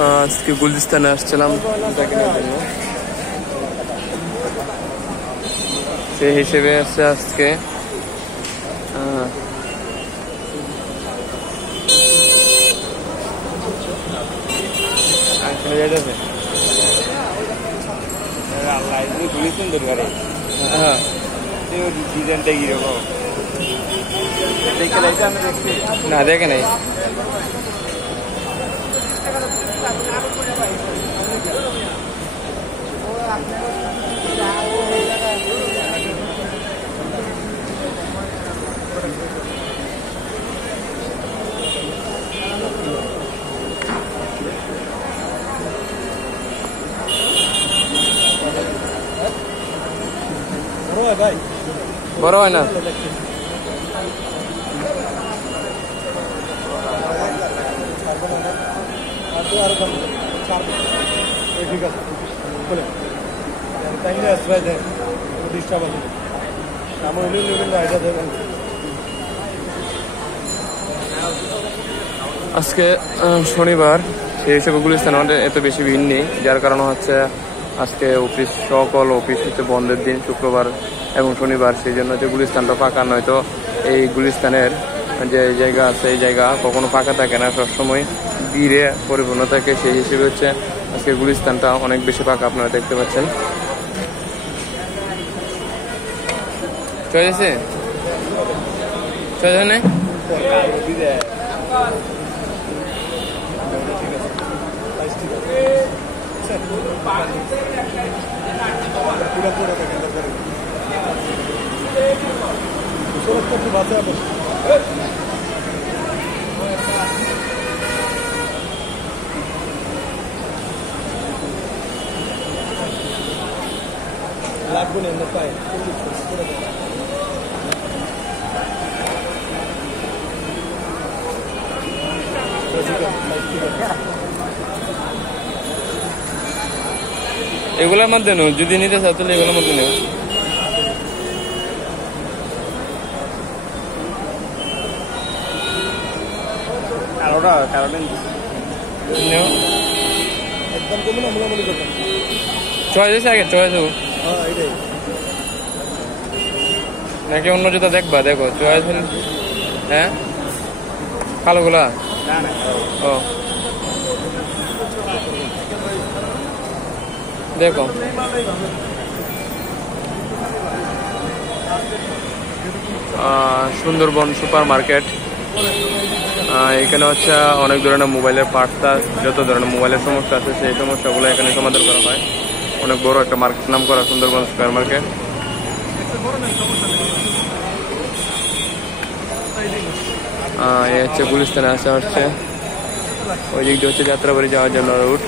আজকে গুলিস্তানে আসছিলাম কেনার জন্য, সেই হিসেবে আসছে আজকে। না দেখে নাই। বড় হয় না। আজকে শনিবার, সেই হিসেবে গুলিস্তান আমাদের এত বেশি ভিড় নেই, যার কারণ হচ্ছে আজকে অফিস, সকল অফিস হচ্ছে বন্ধের দিন, শুক্রবার এবং শনিবার, সেই জন্য হচ্ছে গুলিস্তানটা ফাঁকা। নয়তো এই গুলিস্তানের যে জায়গা আছে, এই জায়গা কখনো ফাঁকা থাকে না, সবসময় ভিড়ে পরিপূর্ণ থাকে। সেই হিসেবে হচ্ছে আজকে গুলিস্তানটা অনেক বেশি ফাঁকা, আপনারা দেখতে পাচ্ছেন। চলেছে চলে না এগুলোর মধ্যে নেও, যদি নিতে চাও তাহলে এগুলোর মধ্যে নেও। চয়েস আগে চয়েস নাকি অন্য জুতা দেখবা? দেখো চয়েস। হ্যাঁ কালোগুলা। ও দেখো, সুন্দরবন সুপার মার্কেট। এখানে হচ্ছে অনেক ধরনের মোবাইলের পার্টস, যত ধরনের মোবাইলের সমস্যা আছে সেই সমস্যাগুলো এখানে সমাধান করা হয়। অনেক বড় একটা মার্কেট, নাম করা সুন্দরবন সুপার মার্কেট। এই হচ্ছে গুলিস্তানে আসা হচ্ছে, ওই দিক দিয়ে হচ্ছে যাত্রাবাড়ি যাওয়ার জন্য রুট।